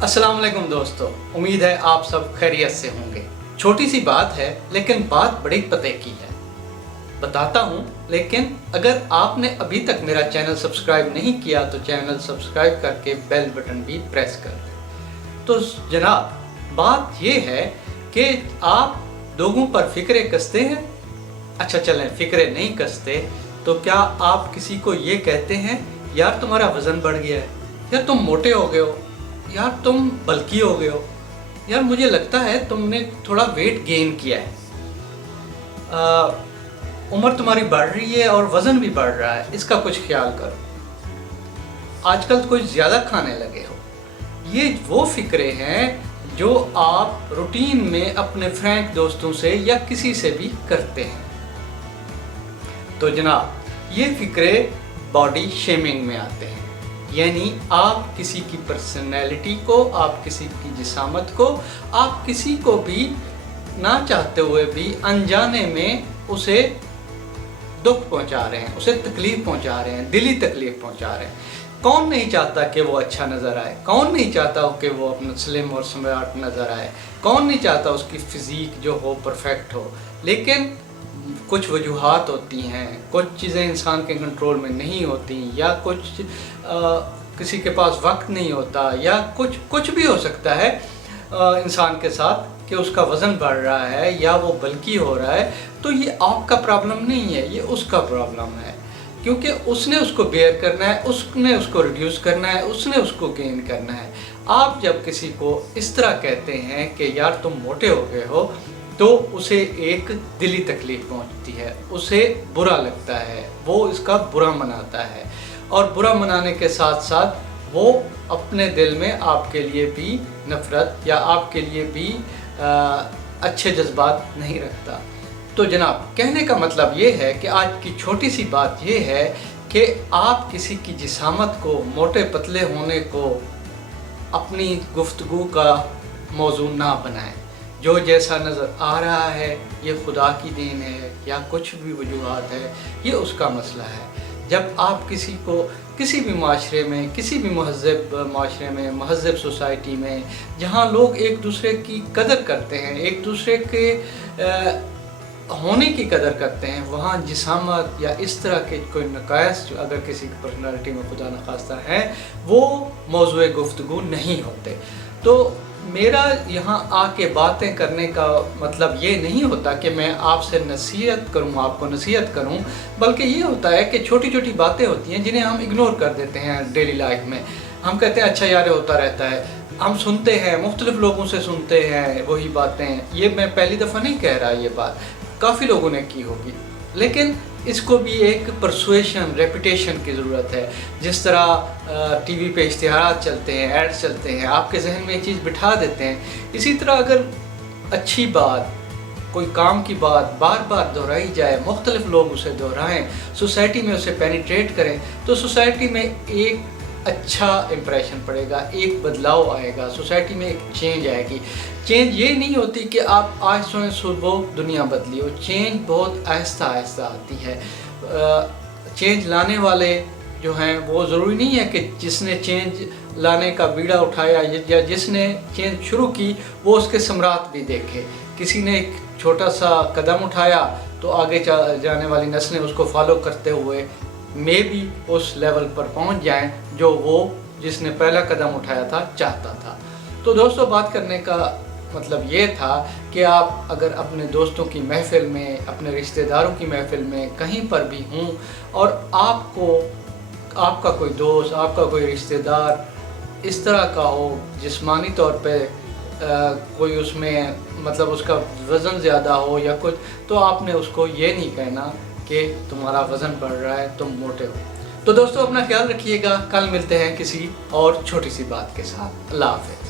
अस्सलाम वालेकुम दोस्तों, उम्मीद है आप सब खैरियत से होंगे। छोटी सी बात है लेकिन बात बड़ी पते की है। बताता हूँ, लेकिन अगर आपने अभी तक मेरा चैनल सब्सक्राइब नहीं किया तो चैनल सब्सक्राइब करके बेल बटन भी प्रेस कर दें। तो जनाब, बात ये है कि आप लोगों पर फिक्रे कसते हैं। अच्छा चलें, फिक्रे नहीं कसते तो क्या आप किसी को ये कहते हैं यार तुम्हारा वज़न बढ़ गया है, या तुम मोटे हो गए हो, यार तुम बल्की हो गए हो, यार मुझे लगता है तुमने थोड़ा वेट गेन किया है, उम्र तुम्हारी बढ़ रही है और वज़न भी बढ़ रहा है, इसका कुछ ख्याल करो, आजकल कुछ ज़्यादा खाने लगे हो। ये वो फिक्रे हैं जो आप रूटीन में अपने फ्रैंक दोस्तों से या किसी से भी करते हैं। तो जनाब, ये फिक्रे बॉडी शेमिंग में आते हैं, यानी आप किसी की पर्सनैलिटी को, आप किसी की जिसामत को, आप किसी को भी ना चाहते हुए भी अनजाने में उसे दुख पहुंचा रहे हैं, उसे तकलीफ पहुंचा रहे हैं, दिली तकलीफ पहुंचा रहे हैं। कौन नहीं चाहता कि वो अच्छा नज़र आए, कौन नहीं चाहता कि वो अपना स्लिम और स्मार्ट नज़र आए, कौन नहीं चाहता उसकी फिज़ीक जो हो परफेक्ट हो। लेकिन कुछ वजूहात होती हैं, कुछ चीज़ें इंसान के कंट्रोल में नहीं होती, या कुछ किसी के पास वक्त नहीं होता, या कुछ भी हो सकता है इंसान के साथ कि उसका वज़न बढ़ रहा है या वो बल्की हो रहा है। तो ये आपका प्रॉब्लम नहीं है, ये उसका प्रॉब्लम है, क्योंकि उसने उसको बेयर करना है, उसने उसको रिड्यूस करना है, उसने उसको गेन करना है। आप जब किसी को इस तरह कहते हैं कि यार तुम मोटे हो गए हो, तो उसे एक दिली तकलीफ पहुंचती है, उसे बुरा लगता है, वो इसका बुरा मनाता है, और बुरा मनाने के साथ साथ वो अपने दिल में आपके लिए भी नफ़रत या आपके लिए भी अच्छे जज्बात नहीं रखता। तो जनाब, कहने का मतलब ये है कि आज की छोटी सी बात ये है कि आप किसी की जिसामत को, मोटे पतले होने को अपनी गुफ्तगू का मौजू ना बनाएं। जो जैसा नज़र आ रहा है ये खुदा की देन है या कुछ भी वजूहात है, ये उसका मसला है। जब आप किसी को किसी भी माशरे में, किसी भी महज़ब माशरे में, महज़ब सोसाइटी में, जहाँ लोग एक दूसरे की कदर करते हैं, एक दूसरे के होने की कदर करते हैं, वहाँ जिसामत या इस तरह के कोई नकायस अगर किसी की पर्सनालिटी में खुदा न खास्ता है, वो मौज़ूए गुफ्तगू नहीं होते। तो मेरा यहाँ आके बातें करने का मतलब ये नहीं होता कि मैं आपसे नसीहत करूँ, आपको नसीहत करूँ, बल्कि ये होता है कि छोटी छोटी बातें होती हैं जिन्हें हम इग्नोर कर देते हैं डेली लाइफ में। हम कहते हैं अच्छा यार होता रहता है, हम सुनते हैं, मुख्तलिफ लोगों से सुनते हैं वही बातें। ये मैं पहली दफ़ा नहीं कह रहा, ये बात काफ़ी लोगों ने की होगी, लेकिन इसको भी एक परसुएशन, रेपुटेशन की ज़रूरत है। जिस तरह टीवी पे इश्तिहारात चलते हैं, एड्स चलते हैं, आपके जहन में ये चीज़ बिठा देते हैं। इसी तरह अगर अच्छी बात, कोई काम की बात बार बार दोहराई जाए, मुख्तलिफ लोग उसे दोहराएं, सोसाइटी में उसे पेनिट्रेट करें, तो सोसाइटी में एक अच्छा इम्प्रेशन पड़ेगा, एक बदलाव आएगा, सोसाइटी में एक चेंज आएगी। चेंज ये नहीं होती कि आप आज सोए सुबह दुनिया बदली हो, चेंज बहुत आहिस्ता आहिस्ता आती है। चेंज लाने वाले जो हैं वो ज़रूरी नहीं है कि जिसने चेंज लाने का बीड़ा उठाया या जिसने चेंज शुरू की वो उसके सम्राट भी देखे। किसी ने एक छोटा सा कदम उठाया तो आगे जाने वाली नस्लें उसको फॉलो करते हुए मे भी उस लेवल पर पहुंच जाएं जो वो जिसने पहला कदम उठाया था चाहता था। तो दोस्तों, बात करने का मतलब ये था कि आप अगर अपने दोस्तों की महफ़िल में, अपने रिश्तेदारों की महफ़िल में कहीं पर भी हों और आपका कोई दोस्त, आपका कोई रिश्तेदार इस तरह का हो, जिस्मानी तौर पे कोई उसमें मतलब उसका वज़न ज़्यादा हो या कुछ, तो आपने उसको ये नहीं कहना कि तुम्हारा वज़न बढ़ रहा है, तुम मोटे हो। तो दोस्तों, अपना ख्याल रखिएगा। कल मिलते हैं किसी और छोटी सी बात के साथ। अल्लाह हाफ़िज़।